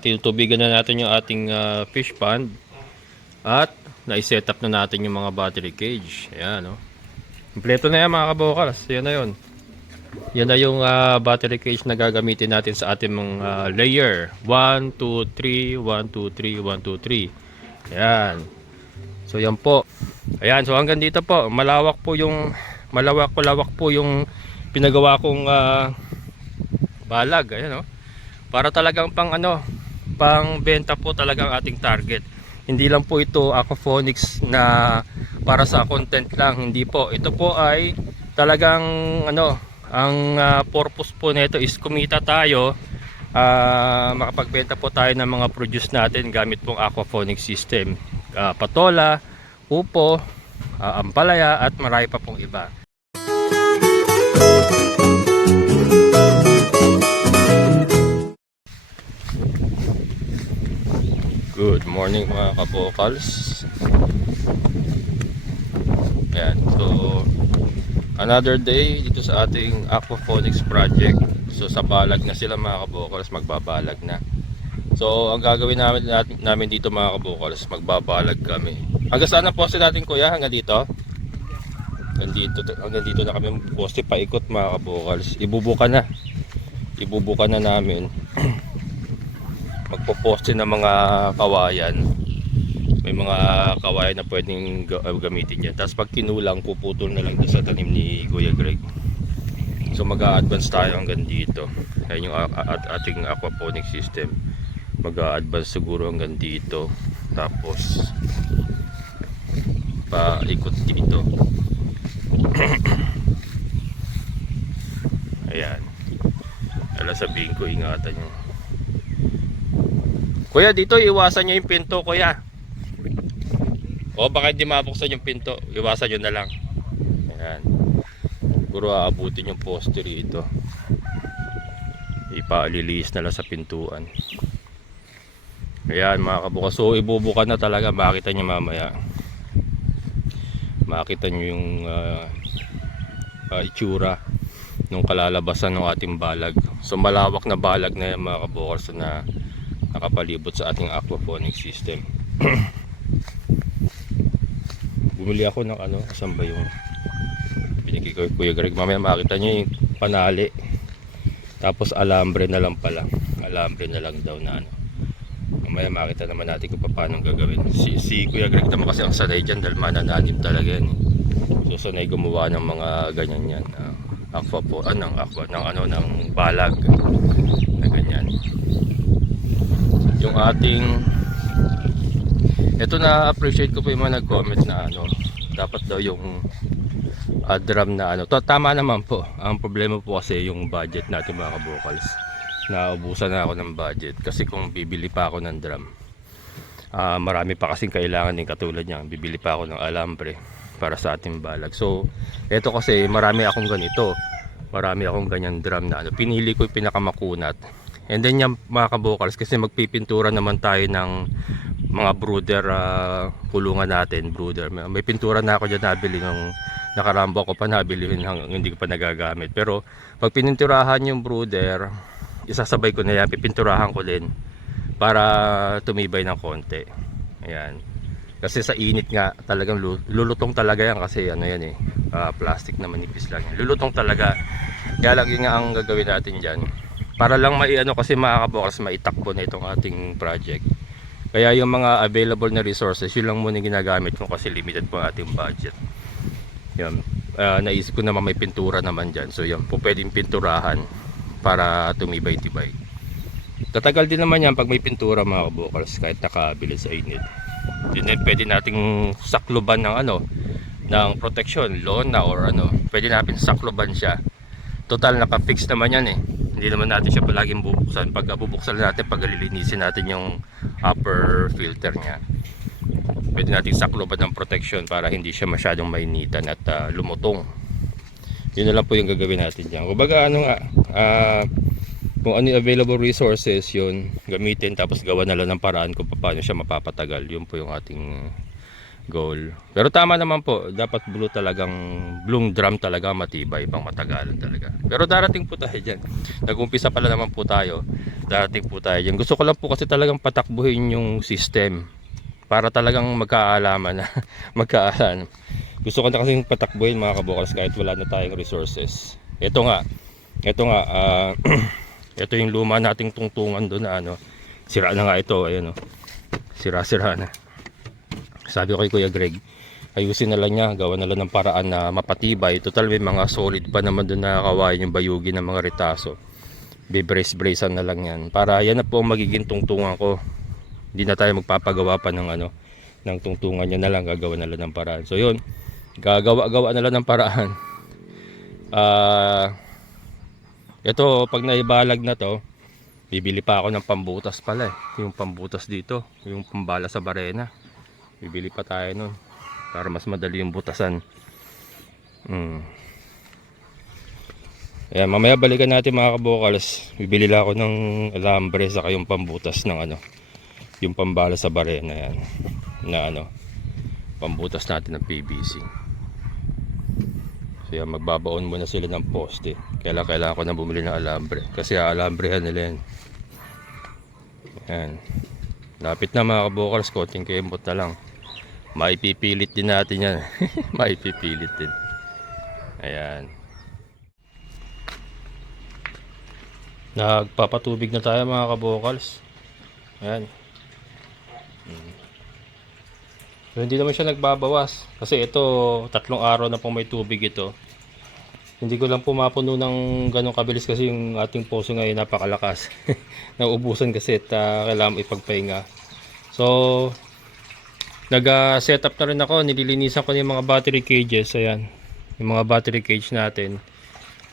Tinutubigan na natin yung ating fish pond at nai-set up na natin yung mga battery cage. Ayan, no? Kompleto na yan mga kabokals. Yan na yun. Yan na yung battery cage na gagamitin natin sa ating mga layer. 1, 2, 3, 1, 2, 3, 1, 2, 3. Ayan. So yan po. Ayan, so hanggang dito po. Malawak po yung pinagawa kong balag. Ayan, no? Para talagang pang benta po talagang ating target. Hindi lang po ito aquaponics na para sa content lang, hindi po. Ito po ay talagang ang purpose po nito is kumita tayo, makapagbenta po tayo ng mga produce natin gamit pong aquaponics system. Patola, upo, ampalaya at marami pa pong iba. Good morning mga kabokals. Ayan, so another day dito sa ating aquaponics project. So sa balag na sila mga kabokals, magbabalag na. So ang gagawin namin dito mga kabokals, magbabalag kami. Hanggang saan ang poste natin kuya? Hanggang dito? Hanggang dito na kami poste paikot mga kabokals. Ibubuka na namin. Magpo-poste ng mga kawayan. May mga kawayan na pwedeng gamitin yan. Tapos pag kinulang, puputol na lang doon sa tanim ni Kuya Greg. So mag-a-advance tayo hanggang dito. Ayan yung ating aquaponic system. Mag-a-advance siguro hanggang dito. Tapos paikot dito. Ayan. Alam, sabihin ko, ingatan nyo. Kuya, dito iwasan nyo yung pinto, kuya. O baka hindi mabuksan yung pinto, iwasan nyo na lang. Ayan. Siguro aabutin yung poste rito. Ipaaliliis na lang sa pintuan. Ayan mga kabukas. So ibubuka na talaga, makita nyo mamaya. Makita nyo yung itsura nung kalalabasan ng ating balag. So malawak na balag na yan mga kabukas na nakapalibot sa ating aquaponic system. Bumili ako ng saan ba yung binigay ko Kuya Greg, mamaya makita nyo yung panali, tapos alambre na lang pala, alambre na lang daw na mamaya makita naman natin kung paano gagawin. Si Kuya Greg naman kasi ang sanay dyan dahil manananim talaga yan. So sanay gumawa ng mga ganyan yan, ng balag na ganyan. Yung ating ito, na appreciate ko po yung mga nag-comment na dapat daw yung drum na tama naman po. Ang problema po kasi yung budget natin mga kabokals, naubusan na ako ng budget kasi kung bibili pa ako ng drum, marami pa kasing kailangan din katulad niyan. Bibili pa ako ng alambre para sa ating balag. So ito kasi marami akong ganito, marami akong ganyan drum na pinili ko yung pinakamakunat. And then yung mga kabokals, kasi magpipintura naman tayo ng mga brooder, kulungan natin, brooder. May pintura na ako dyan nabili nung nakarambo ko pa, nabili hindi ko pa nagagamit. Pero pag pininturahan yung brooder, isasabay ko na yan, pipinturahan ko din para tumibay ng konti. Ayan. Kasi sa init nga, talagang lulutong talaga yan kasi yan plastic na manipis lang yan. Lulutong talaga. Kaya lang yun nga ang gagawin natin dyan. Para lang kasi mga kabokals, maitakbo na itong ating project. Kaya yung mga available na resources, yun lang muna ginagamit ko kasi limited po ang ating budget. Yan. Naisip ko naman may pintura naman dyan. So yan po pwedeng pinturahan para tumibay-tibay. Tatagal din naman yan pag may pintura mga kabokals, kahit nakabili sa init. Then pwede nating sakluban ng ng protection, lona or pwede natin sakluban siya. Total naka-fix naman yan Hindi naman natin siya palaging bubuksan. Pag bubuksan natin, pag lilinisin natin yung upper filter niya, pwede natin sakloban ng protection para hindi siya masyadong mainitan at lumutong. Yun na lang po yung gagawin natin dyan. Kumbaga kung ano yung available resources, yun gamitin, tapos gawa na lang ng paraan kung paano siya mapapatagal. Yun po yung ating goal. Pero tama naman po, dapat blue drum talaga matibay, pang matagalan talaga. Pero darating po tayo dyan. Nag-umpisa pala naman po tayo. Darating po tayo dyan. Gusto ko lang po kasi talagang patakbuhin yung system para talagang magkaalaman na magkaalam. Gusto ko na kasi patakbuhin mga kabukals kahit wala na tayong resources. Ito nga, ito yung luma nating tungtungan doon na ano, sira na nga ito, ayan o. Sira-sira na. Sabi ko kay Kuya Greg, ayusin na lang niya, gawa na lang ng paraan na mapatibay. Total may mga solid pa naman doon na kawayan yung bayugi ng mga retaso. Bibrace-bracean na lang yan. Para yan na po ang magiging tungtungan ko. Hindi na tayo magpapagawa pa ng ano, ng tungtungan niya na lang, gagawa na lang ng paraan. So yun, gagawa-gawa na lang ng paraan. Ito pag naibalag na to, bibili pa ako ng pambutas pala eh. Yung pambutas dito, yung pambala sa barena. Bibili pa tayo nun para mas madali yung butasan. Ayan, mamaya balikan natin mga kabukals. Bibili lang ako ng alambre saka yung pambutas ng ano, yung pambala sa barena yan. Na ano, pambutas natin ng PVC. So yan, magbabaon muna sila ng poste. Kailangan ko na bumili ng alambre kasi alambrehan nila yan. Ayan. Lapit na mga kabukals, konting kembot na lang. Maipipilit din natin yan. Maipipilit din. Ayan. Nagpapatubig na tayo mga kabukals. Ayan. So, hindi naman siya nagbabawas. Kasi ito, 3 araw na pong may tubig ito. Hindi ko lang pumapuno ng ganong kabilis kasi yung ating poso ngayon napakalakas. Nauubusan kasi at kailangan ipagpahinga. So, nag-setup na rin ako, nililinisan ko yung mga battery cages, ayan. Yung mga battery cage natin.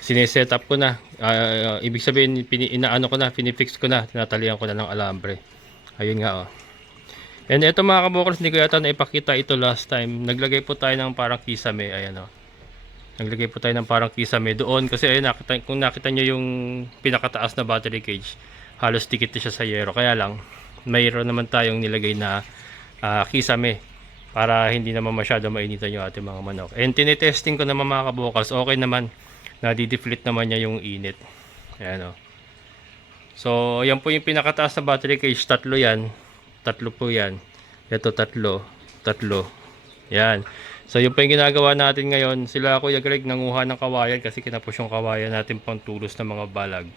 Sineset-up ko na. Ibig sabihin, inaano ko na, pinifix ko na, tinatalian ko na ng alambre. Ayun nga oh. And ito mga kabukals, hindi ko yata naipakita ito last time. Naglagay po tayo ng parang kisame, ayan oh. Naglagay po tayo ng parang kisame doon kasi ayun, kung nakita nyo yung pinakataas na battery cage, halos dikit siya sa yero. Kaya lang, mayroon naman tayong nilagay na kisame para hindi naman masyado mainitan yung ating mga manok. And tinetesting ko naman mga kabukals, okay naman, nadideflate naman niya yung init. Ayan o. So yan po yung pinakataas na battery cage, tatlo yan, tatlo po yan, ito tatlo, yan. So yung po yung ginagawa natin ngayon. Sila Kuya Greg nanguha ng kawayan kasi kinapos yung kawayan natin pang tulos ng mga balag.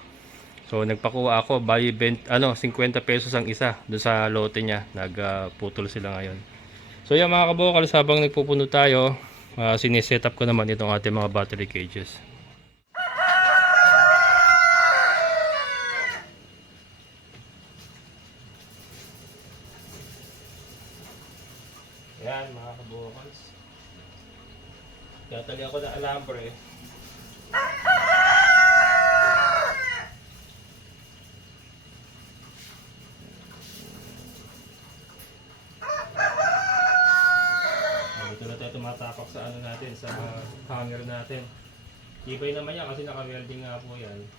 So nagpakuha ako, bali 50 pesos ang isa doon sa lote niya. Nagputol sila ngayon. So yan mga kabukals, habang nagpupuno tayo, sineset up ko naman itong ating mga battery cages. Yan mga kabukals. Tatali ako ng alambre. Tumatapak sa ano natin, sa hanger natin. Ibay naman yan kasi naka-welding nga po yan.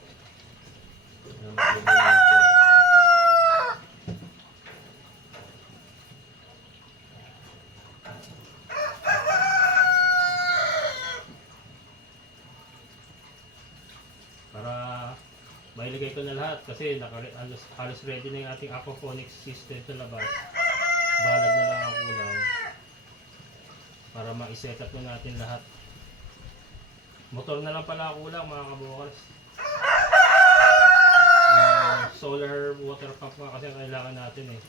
Para mailagay ko na lahat kasi halos ready na yung ating aquaponics system sa labas. Balag na lang ang kulang para ma-set up na natin lahat. Motor na lang pala kulang mga kabukals. Solar water pump nga kasi kailangan natin eh.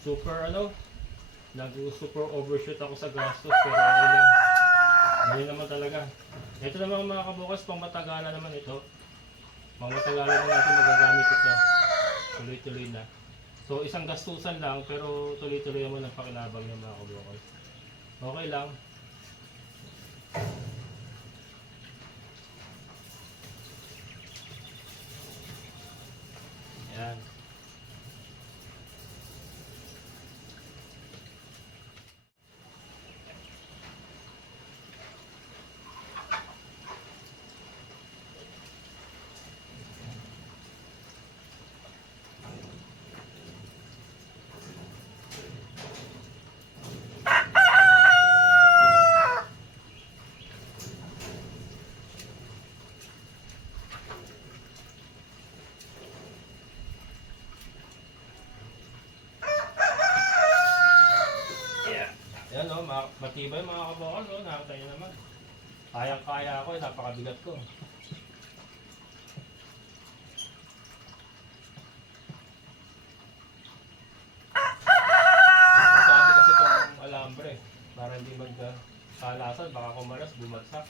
Super super overshoot ako sa gastos pero okay lang. Ngayon naman talaga. Ito naman mga kabukals, pang matagalan naman ito. Pang matagalan na natin magagamit ito. Tuloy-tuloy na. So isang gastusan lang pero tuloy-tuloy naman ang pakinabang ng mga kabukals. Okay lang. Yan. Matibay mga kabokal, no? Nakita niyo naman. Kayang-kaya ako, napakabigat ko. Sabi kasi itong alambre, para hindi magkalasan, baka kumalas, bumagsak.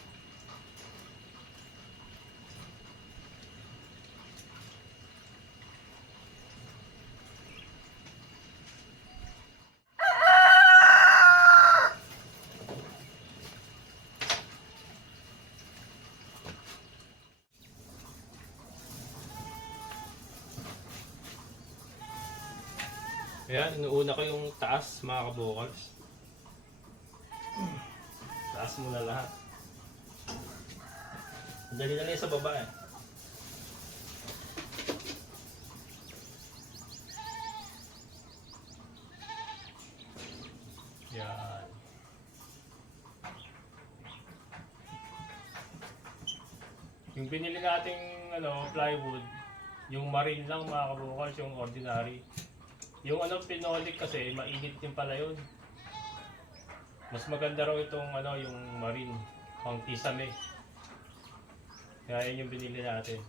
Ayan, inuuna ko yung taas mga kabokals. Taas muna lahat. Dali-dali sa baba eh. Yan. Yung binili nating plywood, yung marine lang mga kabokals, yung ordinary. Yung pinolik kasi, mainit din pala yun. Mas maganda raw itong yung marine, pang kisame. Kaya yun yung binili natin.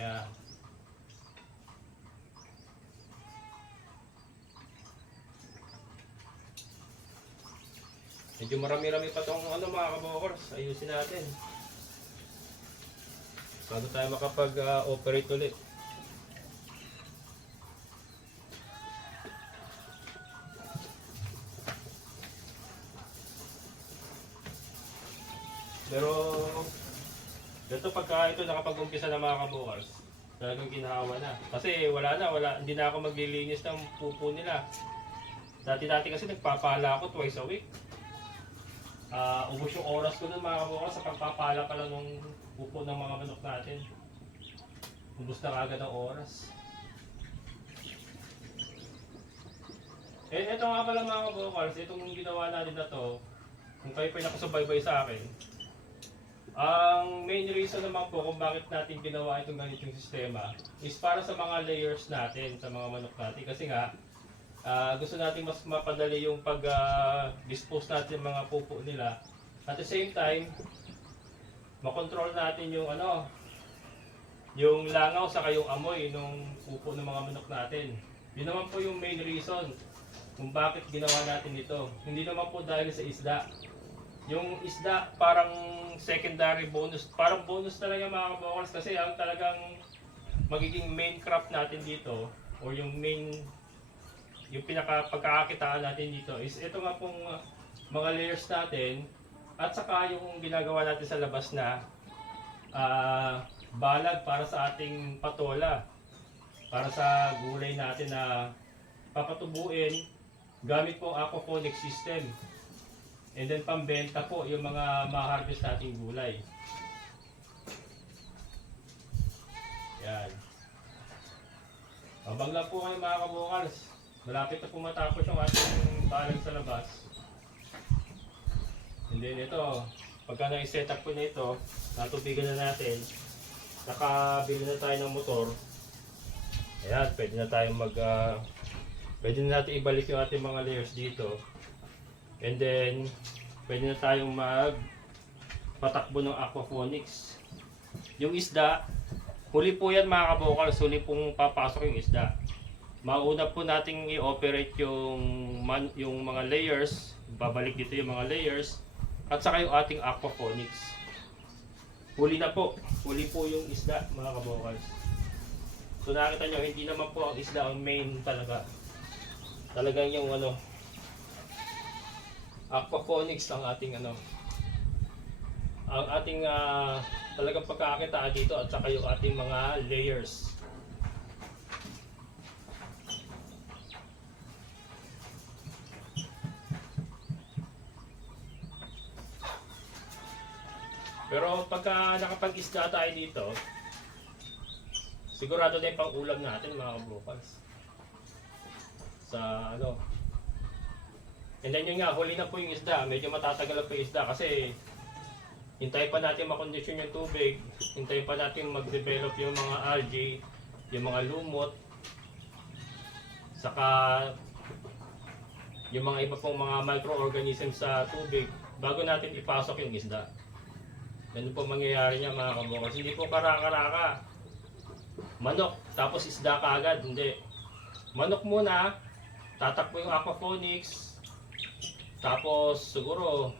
Yan. Medyo marami-rami pa itong mga kabokals. Ayusin natin. Bago tayo makapag-operate ulit. Pero ito pagka ito nakapag-umpisa na mga kabokals, talagang ginawa na. Kasi hindi na ako maglilinis ng pupo nila. Dati-dati kasi nagpapala ako twice a week. Ubos yung oras ko dun mga kabokals sa pagpapala pala nung pupo ng mga manok natin. Ubos na kagad ang oras. Ito nga pala mga kabokals, itong ginawa natin na to, kung kayo pa nakasubaybay sa akin, ang main reason naman po kung bakit natin ginawa itong ganitong sistema is para sa mga layers natin, sa mga manok natin. Kasi nga, gusto natin mas mapadali yung pag-dispose natin ng mga pupo nila. At the same time, makontrol natin yung yung langaw saka yung amoy ng pupo ng mga manok natin. Yun naman po yung main reason kung bakit ginawa natin ito. Hindi naman po dahil sa isda. Yung isda parang secondary bonus, parang bonus talaga mga kabokals, kasi ang talagang magiging main crop natin dito or yung pagkakakitaan natin dito is ito nga pong mga layers natin at saka yung ginagawa natin sa labas na balag para sa ating patola, para sa gulay natin na papatubuin gamit po ang aquaponics system. And then pambenta po yung mga ma-harvest nating gulay. Yan. Abang lang po kayo mga kabokals. Malapit na po matapos yung ating balag sa labas. And then ito, pagka na-set up po na ito, natubigan na natin, nakabili na tayo ng motor. Ayan, pwede na tayong pwede na natin ibalik yung ating mga layers dito. And then, pwede na tayong patakbo ng aquaponics. Yung isda, huli po yan mga kabokals, huli pong papasok yung isda. Mauna po nating i-operate yung mga layers, babalik dito yung mga layers, at saka yung ating aquaponics. Huli po yung isda mga kabokals. So nakita nyo, hindi naman po ang isda ang main talaga. Talagang yung aquaponics ang ating ang ating talagang pagkakakitaan dito at saka yung ating mga layers. Pero pagka nakapag-isda tayo dito, sigurado na yung pang-ulam natin mga kabokals. Sa And then yun nga, huli na po yung isda. Medyo matatagal po yung isda kasi hintayin pa natin makondisyon yung tubig. Hintayin pa natin mag-develop yung mga algae, yung mga lumot. Saka yung mga iba pong mga microorganisms sa tubig bago natin ipasok yung isda. Ganun po mangyayari niya mga kabukals. Hindi po karaka-raka. Manok, tapos isda kaagad. Hindi. Manok muna, tatakbo yung aquaponics. Tapos siguro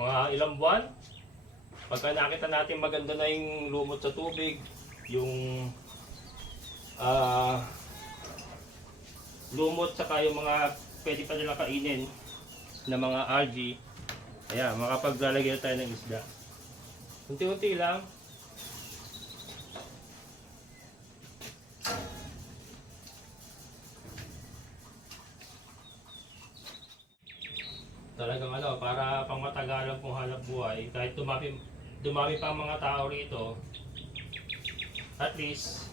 mga ilang buwan, pagka nakita natin maganda na yung lumot sa tubig, yung lumot saka yung mga pwede pa nilang kainin na mga algae, ayan, makapaglalagay na tayo ng isda. Unti-unti lang. Talagang ano, para pang matagalan pong hanap buhay, kahit dumami pa ang mga tao rito, at least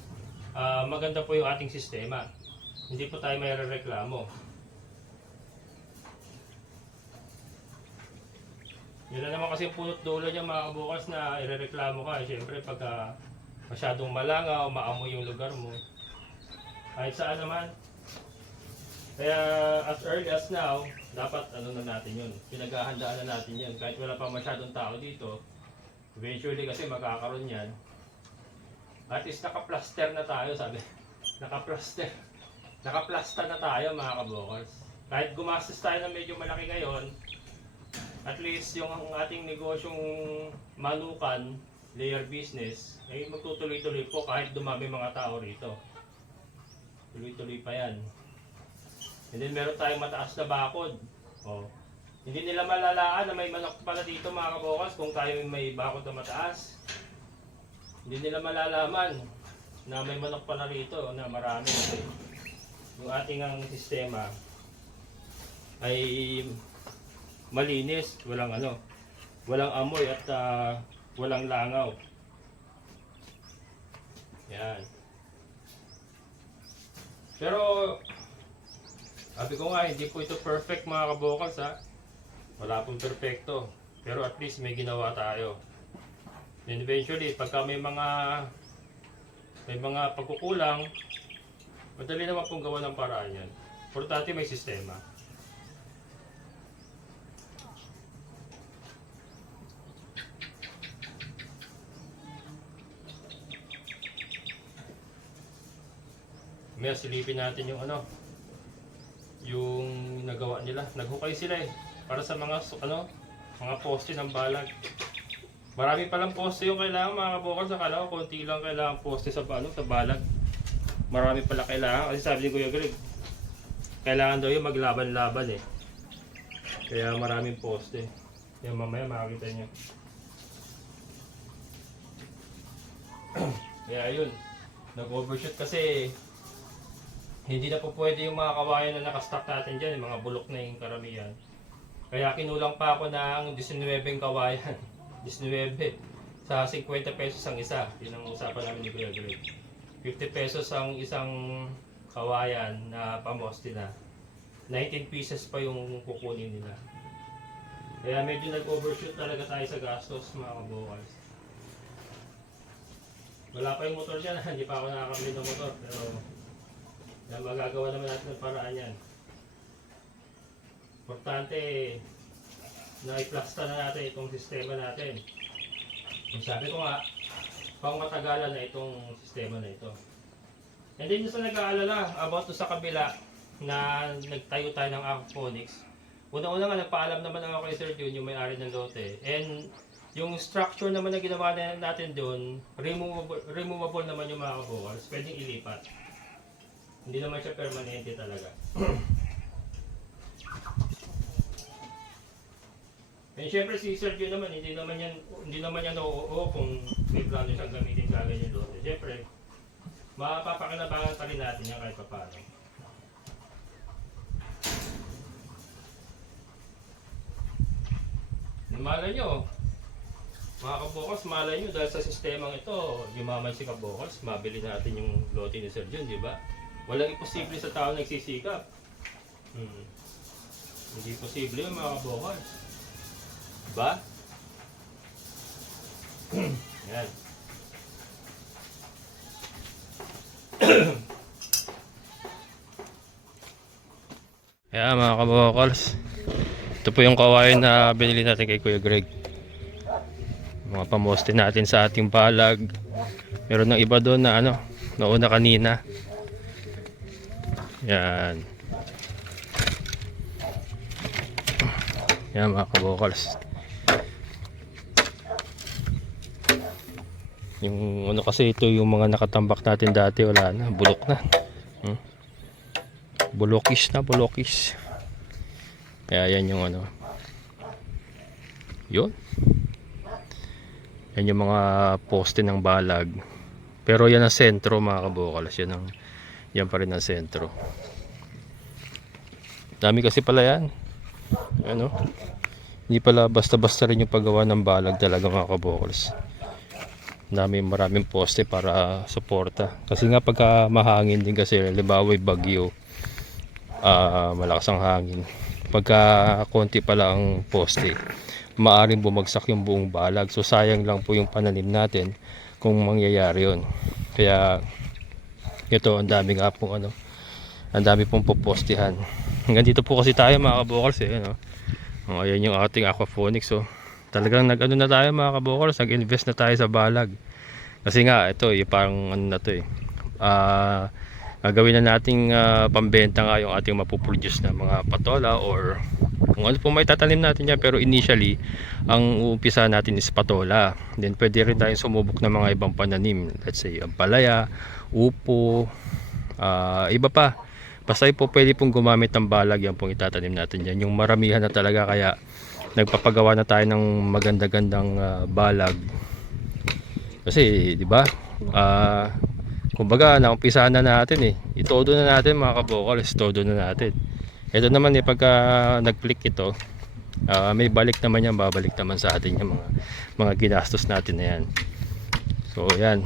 maganda po yung ating sistema. Hindi po tayo may reklamo. Yun na naman kasi punot dulo niya mga kabukals na irereklamo ka. Siyempre pagka masyadong malangaw, maamoy yung lugar mo. Kahit saan naman. Kaya as early as now, dapat ano na natin yun. Pinaghahandaan na natin yun. Kahit wala pa masyadong tao dito, eventually kasi magkakaroon yan. At least naka-plaster na tayo, sabi. Naka-plaster. Naka-plaster na tayo mga kabukals. Kahit gumastos tayo na medyo malaki ngayon, at least yung ating negosyong manukan, layer business, ay magtutuloy-tuloy po kahit dumami mga tao rito. Tuloy-tuloy pa yan. And then meron tayong mataas na bakod. Oh. Hindi nila malalaan na may manok pala dito mga kabukals kung tayo may bakod na mataas. Hindi nila malalaman na may manok pala rito na marami. Kasi yung ating ang sistema ay malinis, walang ano, walang amoy at walang langaw. Yan. Pero sabi ko nga, hindi po ito perfect mga kabukals ha. Wala pong perfecto. Pero at least may ginawa tayo. Then eventually, pagka may mga pagkukulang, madali naman pong gawa ng paraan yan. Importante may sistema. May silipin natin yung ano, yung nagawa nila. Naghukay sila eh para sa mga mga poste ng balag. Marami palang poste yung kailangan mga kabukals. Akala ko konti lang kailangan poste sa sa balag. Marami pala kailangan kasi sabi ni Kuya Greg, kailangan daw yung maglaban-laban eh. Kaya maraming poste. Yan mamaya makakita nyo. Kaya yun, nag-overshoot kasi hindi na po pwede yung mga kawayan na nakastock natin dyan, yung mga bulok na yung karamihan. Kaya kinulang pa ako ng 19 kawayan. 19 sa 50 pesos ang isa. Yun ang usapan namin ni Kuya Greg. 50 pesos ang isang kawayan na pamoste na. 19 pieces pa yung kukunin nila. Kaya medyo nag-overshoot talaga tayo sa gastos mga kabukals. Wala pa yung motor dyan, hindi pa ako nakakabili ng motor. Pero magagawa naman natin ng paraan yan. Importante na i-plasta na natin itong sistema natin. Kung sabi ko nga, pang matagalan na itong sistema na ito. And then sa nag-aalala about to sa kabila na nagtayo tayo ng aquaponics, una-una nga nagpaalam naman ako kay Sir Jun, yung may-ari ng lote. And yung structure naman na ginawa natin doon, removable naman yung mga kabukals, pwedeng ilipat. Hindi naman siya permanente talaga. And syempre si Sir Jun naman, hindi naman yan oo kung may plano siyang gamitin kagad yung lote. Syempre, mapapakinabangan pa rin natin yan kahit paano. Malay nyo, mga kabukals, malay nyo dahil sa sistemang ito, yumaman si kabukals, mabili natin yung lote ni Sir Jun, di ba? Walang imposible sa tao nagsisikap. Hindi posible yun mga kabokal. Diba? Yan. Kaya mga kabokals, ito po yung kawain na binili natin kay Kuya Greg. Mga pamoste natin sa ating balag. Meron ng iba doon na ano, nauna kanina. Yan. Yan mga kabokals. Yung ano kasi ito yung mga nakatambak natin dati, wala na, bulok na. Bulokis na, bulokis. Kaya yan yung ano. Yun. Yan yung mga poste ng balag. Pero yan ang sentro mga kabokals. Yan pa rin ang sentro. Dami kasi pala yan. Ano? Hindi pala basta-basta rin yung paggawa ng balag talaga mga kabokals. Maraming poste para suporta. Kasi nga pagka mahangin din kasi, halimbawa bagyo, malakas ang hangin. Pagka konti pala ang poste, maaring bumagsak yung buong balag. So sayang lang po yung pananim natin kung mangyayari yun. Kaya ito, ang dami nga pong ano, ang dami pong popostihan. Hanggang dito po kasi tayo mga kabokals ano? Ayan yung ating aquaponics. So talagang nag-ano na tayo mga kabokals, nag-invest na tayo sa balag. Kasi nga ito yung parang ano na to gagawin na nating pambenta nga yung ating mapuproduce na mga patola or kung ano po may tatanim natin yan. Pero initially ang uumpisa natin is patola. Then pwede rin tayong sumubok ng mga ibang pananim, let's say ampalaya, upo, iba pa. Basta po pwede pong gumamit ng balag, yan pong itatanim natin yan. Yung maramihan na talaga, kaya nagpapagawa na tayo ng maganda-gandang balag. Kasi di ba kumbaga naumpisahan na natin itodo na natin mga kabokals, todo na natin. Ito naman pagka nag-click ito, may balik naman yan, babalik naman sa atin yung mga ginastos natin na yan. So yan,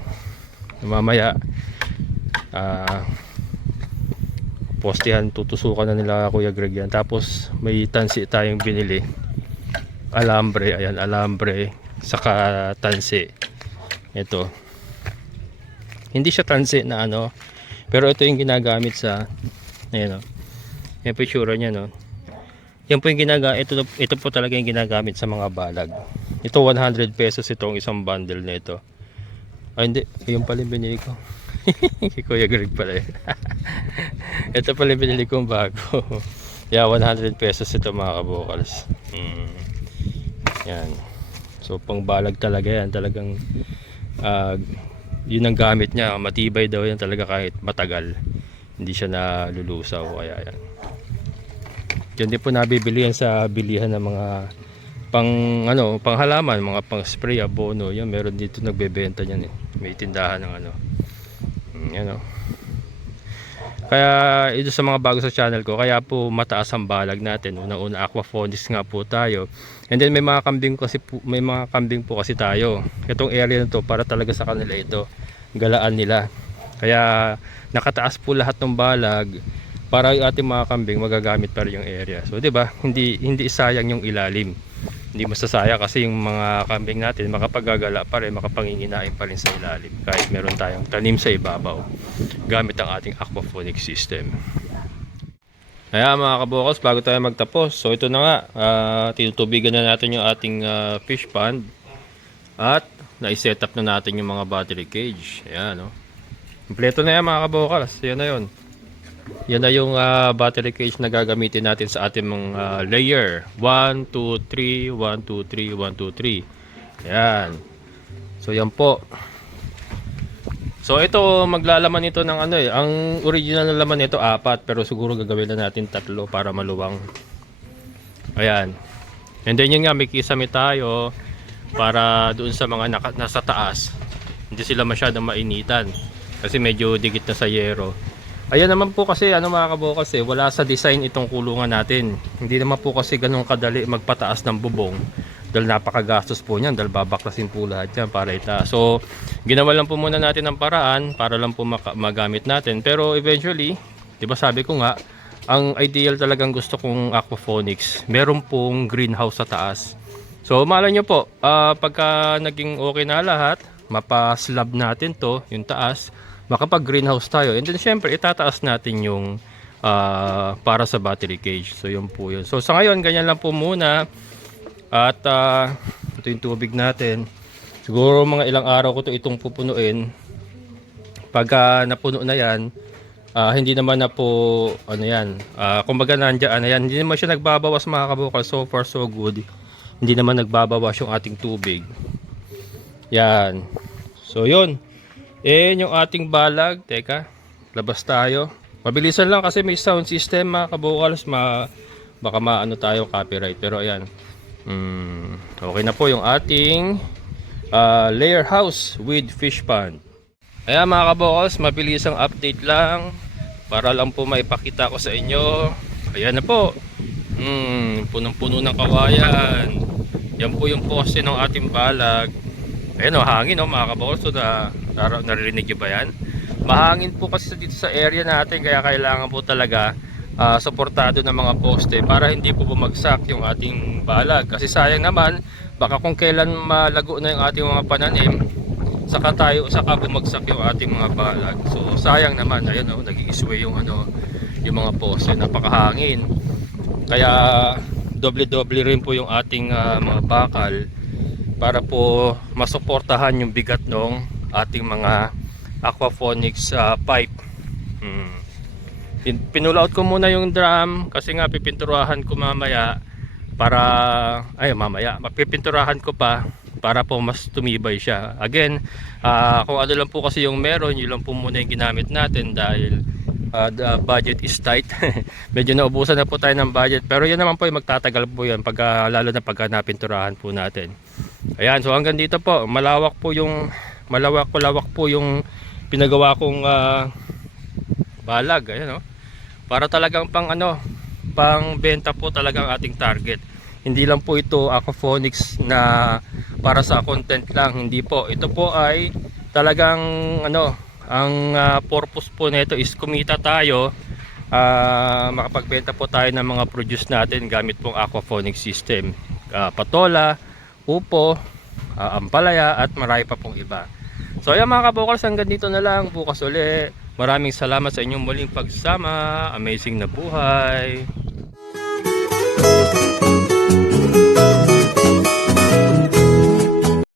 mamaya postihan, tutusukan na nila Kuya Greg yan. Tapos may tansi tayong binili, alambre, ayan, alambre saka tansi. Ito hindi siya tansi na ano, pero ito yung ginagamit sa ayan yan po yung tsura nya yan po yung ito po talaga yung ginagamit sa mga balag. Ito 100 pesos itong isang bundle na ito. Hindi, yung pala yung binili ko. Si Kuya Greg pala ito pala yung binili kong bago. Yeah, 100 pesos ito mga kabokals. Yan. So pang balag talaga yan, talagang yun ang gamit niya, matibay daw yan talaga kahit matagal, hindi siya nalulusaw. Kaya yan, yun din po nabibili yan sa bilihan ng mga pang halaman, mga pang spray, abono. Yan, meron dito nagbebenta niyan may tindahan ng ano. Yan Kaya ito sa mga bago sa channel ko, kaya po mataas ang balag natin. Unang-una aquaponics nga po tayo. And then may mga kambing po kasi tayo. Itong area na to para talaga sa kanila ito, galaan nila. Kaya nakataas po lahat ng balag para yung ating mga kambing magagamit pa rin yung area. So 'di ba? Hindi sayang yung ilalim. Hindi masasaya kasi yung mga kambing natin makapagagala pa rin, makapanginginain pa rin sa ilalim kahit meron tayong tanim sa ibabaw gamit ang ating aquaponics system. Kaya mga kabokals, bago tayo magtapos, so ito na nga, tinutubigan na natin yung ating fish pond at na-set up na natin yung mga battery cage. Ayan, kompleto na yan mga kabokals. Yan na yun. Yan na yung battery cage na gagamitin natin sa ating mga layer 1, 2, 3, 1, 2, 3, 1, 2, 3. Yan. So yan po. So ito, maglalaman ito ng ano ang original na laman nito 4, pero siguro gagawin na natin 3 para maluwang. Ayan. And then yun nga, may kisame tayo para doon sa mga nasa taas, hindi sila masyadong mainitan kasi medyo dikit na sa yero. Ayan naman po kasi mga kabokals wala sa design itong kulungan natin. Hindi naman po kasi ganun kadali magpataas ng bubong dahil napakagastos po niyan, dahil babaklasin po lahat yan para itaas. So ginawa lang po muna natin ng paraan para lang po magamit natin. Pero eventually, di ba sabi ko nga, ang ideal talagang gusto kong aquaponics, meron pong greenhouse sa taas. So malay nyo po, pagka naging okay na lahat, mapa-slab natin to, yung taas, makapag greenhouse tayo. And then syempre itataas natin yung para sa battery cage. So yun po yun. So sa ngayon ganyan lang po muna. At ito yung tubig natin. Siguro mga ilang araw ko itong pupunuin. Pagka napuno na yan, hindi naman na po ano yan, kumbaga nandiyan na yan, hindi naman siya nagbabawas mga kabukal. So far so good, hindi naman nagbabawas yung ating tubig. Yan, so yun, yung ating balag. Teka, labas tayo, mabilisan lang kasi may sound system mga kabukals, baka maano tayo copyright. Pero ayan, okay na po yung ating layer house with fish pond. Ayan mga kabokals, mabilisang update lang para lang po maipakita ko sa inyo. Ayan na po, punong-puno ng kawayan. Yan po yung poste ng ating balag. Ayan o, hangin o mga kabokals. So naririnig nyo ba yan? Mahangin po kasi dito sa area natin, kaya kailangan po talaga suportado ng mga poste para hindi po bumagsak yung ating balag. Kasi sayang naman, baka kung kailan malago na yung ating mga pananim, saka bumagsak yung ating mga balag. So sayang naman. Ayun oh, nag-i-sway yung yung mga poste, napakahangin. Kaya doble-doble rin po yung ating mga bakal para po masuportahan yung bigat ng ating mga aquaponics pipe. Pinulaut ko muna yung drum kasi nga pipinturahan ko mamaya mapipinturahan ko pa para po mas tumibay siya. Again, kung ano lang po kasi yung meron, yun lang po muna yung ginamit natin dahil the budget is tight. Medyo naubusan na po tayo ng budget, pero yan naman po yung magtatagal po yan lalo na pagka napinturahan po natin. Ayan, so hanggang dito po, malawak po yung pinagawa kong balag. Ayan, para talagang pang benta po talagang ating target. Hindi lang po ito aquaponics na para sa content lang, hindi po. Ito po ay talagang ang purpose po nito is kumita tayo, makapagbenta po tayo ng mga produce natin gamit pong aquaponics system. Patola, upo, ampalaya at marami pa pong iba. So ayan mga kabokals, hanggang dito na lang. Bukas uli. Maraming salamat sa inyong muling pagsama. Amazing na buhay.